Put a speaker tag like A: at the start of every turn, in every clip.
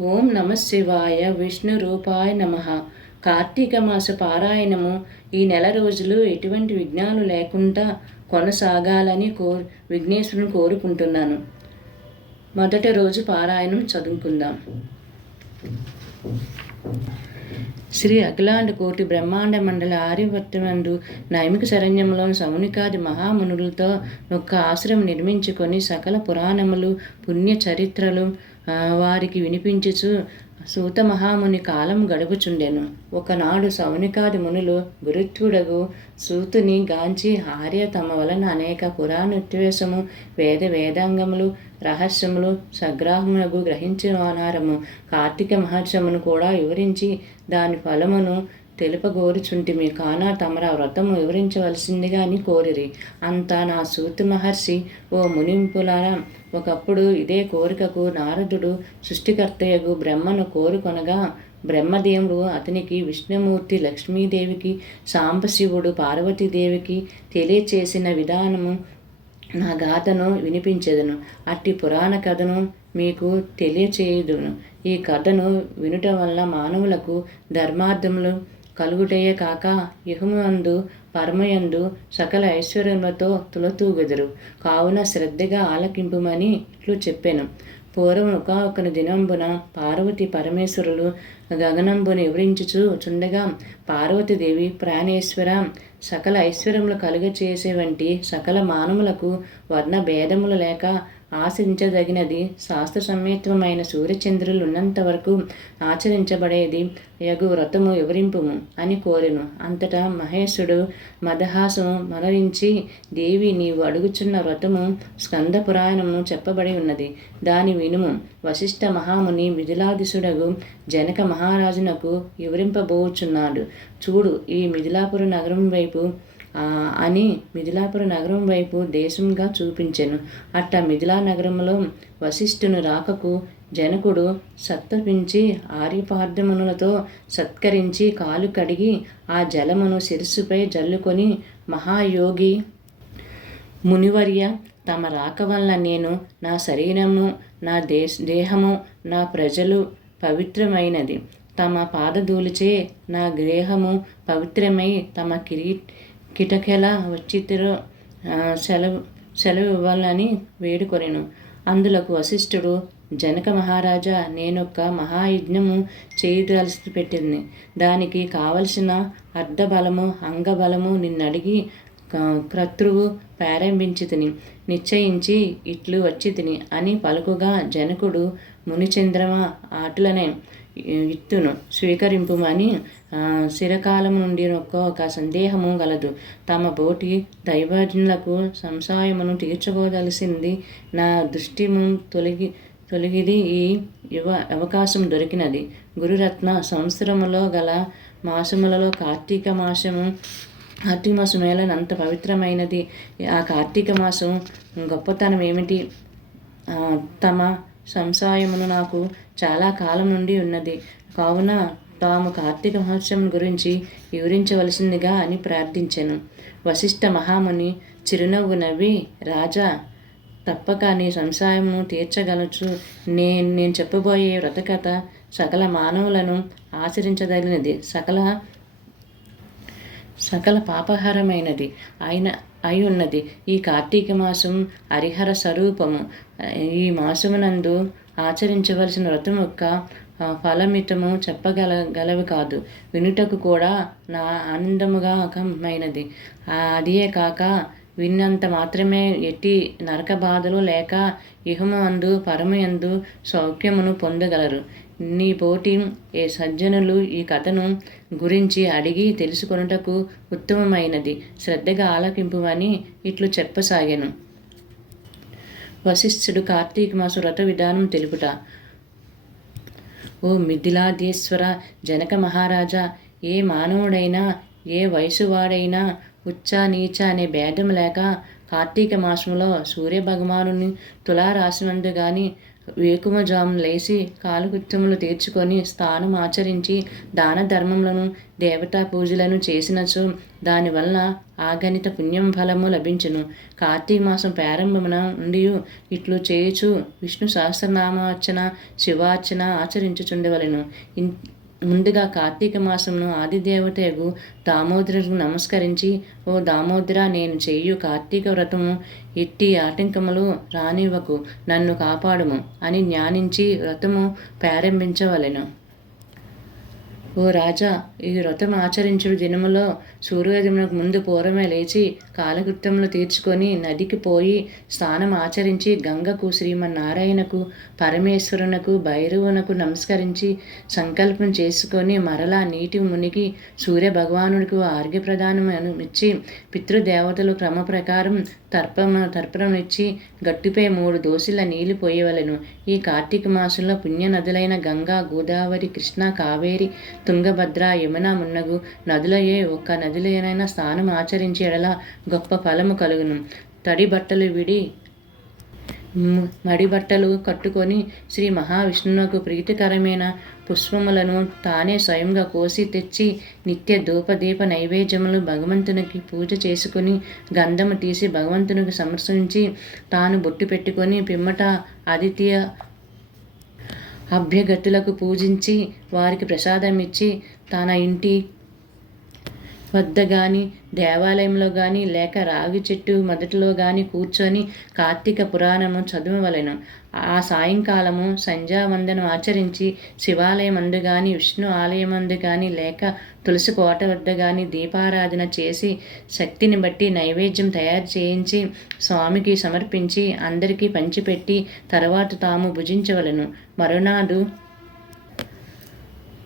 A: ఓం నమ శివాయ విష్ణు రూపాయ నమ. కార్తీక మాస పారాయణము ఈ నెల రోజులు ఎటువంటి విఘ్నాలు లేకుండా కొనసాగాలని కో విఘ్నేశ్వరుని కోరుకుంటున్నాను. మొదటి రోజు పారాయణం చదువుకుందాం. శ్రీ అఖిలాండ కోటి బ్రహ్మాండ మండల ఆర్యవర్తమందు నైమిక శరణ్యంలోని సమునికాది మహామునులతో ఒక్క ఆశ్రమం నిర్మించుకొని సకల పురాణములు పుణ్య చరిత్రలు వారికి వినిపించుచు సూత మహాముని కాలం గడుపుచుండెను. ఒకనాడు సౌనికాది మునులు గురుత్వుడగు సూతుని గాంచి ఆర్య తమ వలన అనేక పురాణోద్వేషము వేద వేదాంగములు రహస్యములు సగ్రాహమునకు గ్రహించవానారము కార్తీక మహర్షమును కూడా వివరించి దాని ఫలమును తెలుపగోరుచుంటిమి. కాన తమర వ్రతము వివరించవలసిందిగా అని కోరిరి. అంతా నా సూతి మహర్షి ఓ మునింపులారా ఒకప్పుడు ఇదే కోరికకు నారదుడు సృష్టికర్తయగు బ్రహ్మను కోరుకొనగా బ్రహ్మదేవుడు అతనికి విష్ణుమూర్తి లక్ష్మీదేవికి సాంబశివుడు పార్వతీదేవికి తెలియచేసిన విధానము నా గాథను వినిపించదును. అట్టి పురాణ కథను మీకు తెలియచేయుదును. ఈ కథను వినుట వల్ల మానవులకు ధర్మార్థములు కలుగుటయే కాక ఇహమునందు పరమయందు సకల ఐశ్వర్యములతో తులతూగెదరు. కావున శ్రద్ధగా ఆలకింపుమని ఇట్లు చెప్పాను. పూర్వం ఒకనొక దినంబున పార్వతి పరమేశ్వరులు గగనంబును వివరించుచు చుండగా పార్వతీదేవి ప్రాణేశ్వర సకల ఐశ్వర్యములు కలుగచేసే వంటి సకల మానవులకు వర్ణ భేదములు లేక ఆశించదగినది. శాస్త్ర సమ్మేత్వమైన సూర్యచంద్రులు ఉన్నంత వరకు ఆచరించబడేది యగు వ్రతము వివరింపుము అని కోరెను. అంతటా మహేశుడు మదహాసము మనరించి దేవి నీవు అడుగుచున్న వ్రతము స్కంద పురాణము చెప్పబడి ఉన్నది. దాని వినుము. వశిష్ఠ మహాముని మిథిలాదిశుడగు జనక మహారాజునకు వివరింపబోచున్నాడు. చూడు ఈ మిథిలాపుర నగరం వైపు అని మిథిలాపుర నగరం వైపు దేశంగా చూపించెను. అట్ట మిథిలా నగరంలో వశిష్ఠుని రాకకు జనకుడు సత్తపించి ఆర్యపార్థమునులతో సత్కరించి కాలు కడిగి ఆ జలమును శిరస్సుపై జల్లుకొని మహాయోగి మునివర్య తమ రాక వల్ల నేను నా శరీరము నా దేశ దేహము నా ప్రజలు పవిత్రమైనది. తమ పాదధూలిచే నా దేహము పవిత్రమై తమ కిరీ కిటకెల వచ్చితిరో సెలవు సెలవు ఇవ్వాలని వేడుకొనెను. అందులకు వశిష్ఠుడు జనక మహారాజా నేనొక్క మహాయజ్ఞము చేయదలసి పెట్టింది. దానికి కావలసిన అర్ధబలము అంగబలము నిన్నడిగి క- క్రతువు ప్రారంభించి తిని నిశ్చయించి ఇట్లు వచ్చి తిని అని పలుకుగా జనకుడు మునిచంద్రమ ఆటలనే ఇత్తును. స్వీకరింపుమని శిరకాలం నుండి ఒక్కొక్క సందేహము గలదు. తమ బోటి దైవజ్ఞులకు సంశయమును తీర్చుకోదలసింది. నా దృష్టి తొలగి తొలగిది ఈ యువ అవకాశం దొరికినది. గురురత్న సంవత్సరములో గల మాసములలో కార్తీక మాసము కార్తీక మాసం మేళనంత పవిత్రమైనది. ఆ కార్తీక మాసం గొప్పతనం ఏమిటి తమ సంశయమును నాకు చాలా కాలం నుండి ఉన్నది. కావున తాము కార్తీక మహోత్సవం గురించి వివరించవలసిందిగా అని ప్రార్థించాను. వశిష్ఠ మహాముని చిరునవ్వు నవ్వి రాజా తప్పక నీ సంశయమును తీర్చగలచు. నేను నేను చెప్పబోయే వ్రతకథ సకల మానవులను ఆచరించదగినది. సకల సకల పాపహారమైనది. అయిన అయి ఉన్నది ఈ కార్తీక మాసం హరిహర స్వరూపము. ఈ మాసమునందు ఆచరించవలసిన వ్రతం యొక్క ఫలమితము చెప్పగల గలవి కాదు. వినుటకు కూడా నా ఆనందముగా మైనది అదియే కాక విన్నంత మాత్రమే ఎట్టి నరక బాధలు లేక ఇహము అందు పరమయందు సౌఖ్యమును పొందగలరు. నీ పోటీ ఏ సజ్జనులు ఈ కథను గురించి అడిగి తెలుసుకొనుటకు ఉత్తమమైనది. శ్రద్ధగా ఆలకింపుమని ఇట్లు చెప్పసాగాను. వశిష్ఠుడు కార్తీక మాసు వ్రత విధానం తెలుపుట. ఓ మిథిలాదేశ్వర జనక మహారాజా ఏ మానవుడైనా ఏ వయసువాడైనా ఉచ్చ నీచ అనే భేదం లేక కార్తీక మాసంలో సూర్య భగవానుని తులారాశినందు కానీ వేకుమజాము లేచి కాలకృత్యములు తీర్చుకొని స్థానం ఆచరించి దాన ధర్మములను దేవతా పూజలను చేసినచో దానివల్ల ఆగణిత పుణ్యం ఫలము లభించును. కార్తీక మాసం ప్రారంభమున ఉండి ఇట్లు చేయుచు విష్ణు సహస్రనామార్చన శివార్చన ఆచరించుచుండవలను. ముందుగా కార్తీక మాసమును ఆదిదేవతకు దామోదరుకు నమస్కరించి ఓ దామోదర నేను చేయు కార్తీక వ్రతము ఇట్టి ఆటంకములు రానివ్వకు నన్ను కాపాడుము అని జ్ఞానించి వ్రతము ప్రారంభించవలెను. ఓ రాజా ఈ వ్రతం ఆచరించుడు దినములో సూర్యోదయమునకు ముందు పూర్వమే లేచి కాలకృత్యములు తీర్చుకొని నదికి పోయి స్నానం ఆచరించి గంగకు శ్రీమన్నారాయణకు పరమేశ్వరునకు భైరవునకు నమస్కరించి సంకల్పం చేసుకొని మరలా నీటి మునిగి సూర్య భగవానుడికి ఆర్ఘ్యప్రదానం ఇచ్చి పితృదేవతలు క్రమ ప్రకారం తర్పమ తర్పణం ఇచ్చి గట్టుపై మూడు దోశల నీళ్ళు పోయవలను. ఈ కార్తీక మాసంలో పుణ్య నదులైన గంగా గోదావరి కృష్ణ కావేరి తుంగభద్ర యమున మున్నగు నదులయే ఒక్క నదులయనైనా స్నానం ఆచరించి ఎడల గొప్ప ఫలము కలుగును. తడి బట్టలు విడి మడి బట్టలు కట్టుకొని శ్రీ మహావిష్ణువుకు ప్రీతికరమైన పుష్పములను తానే స్వయంగా కోసి తెచ్చి నిత్య ధూపదీప నైవేద్యములు భగవంతునికి పూజ చేసుకుని గంధము తీసి భగవంతునికి సమర్శించి తాను బొట్టు పెట్టుకొని పిమ్మట ఆదిత్య అభ్యగతులకు పూజించి వారికి ప్రసాదం ఇచ్చి తన ఇంటి వద్ద కానీ దేవాలయంలో కానీ లేక రాగి చెట్టు మొదటిలో కానీ కూర్చొని కార్తీక పురాణము చదవవలెను. ఆ సాయంకాలము సంధ్యావందనం ఆచరించి శివాలయం అందు కానీ విష్ణు ఆలయం అందు కానీ లేక తులసి కోట వద్ద కానీ దీపారాధన చేసి శక్తిని బట్టి నైవేద్యం తయారు చేయించి స్వామికి సమర్పించి అందరికీ పంచిపెట్టి తర్వాత తాము భుజించవలను. మరునాడు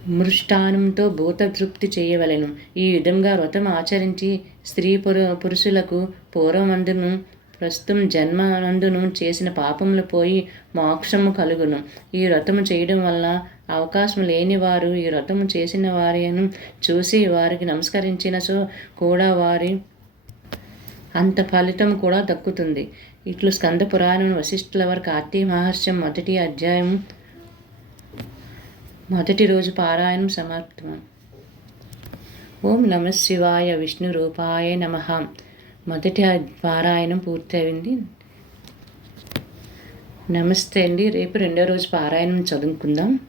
A: మృష్టానంతో భూతతృప్తి చేయవలెను. ఈ విధంగా వ్రతం ఆచరించి స్త్రీ పురు పురుషులకు పూర్వమందును ప్రస్తుతం జన్మనందును చేసిన పాపములు పోయి మోక్షము కలుగును. ఈ వ్రతము చేయడం వల్ల అవకాశం లేని వారు ఈ వ్రతము చేసిన వారిను చూసి వారికి నమస్కరించిన సో కూడా వారి అంత ఫలితం కూడా దక్కుతుంది. ఇట్లు స్కంద పురాణం వశిష్ఠుల వారి కార్తీక మహర్షం మొదటి అధ్యాయం మొదటి రోజు పారాయణం సమాప్తం ఓం నమ శివాయ విష్ణు రూపాయ నమ. మొదటి పారాయణం పూర్తయింది. నమస్తే అండి. రేపు రెండో రోజు పారాయణం చదువుకుందాం.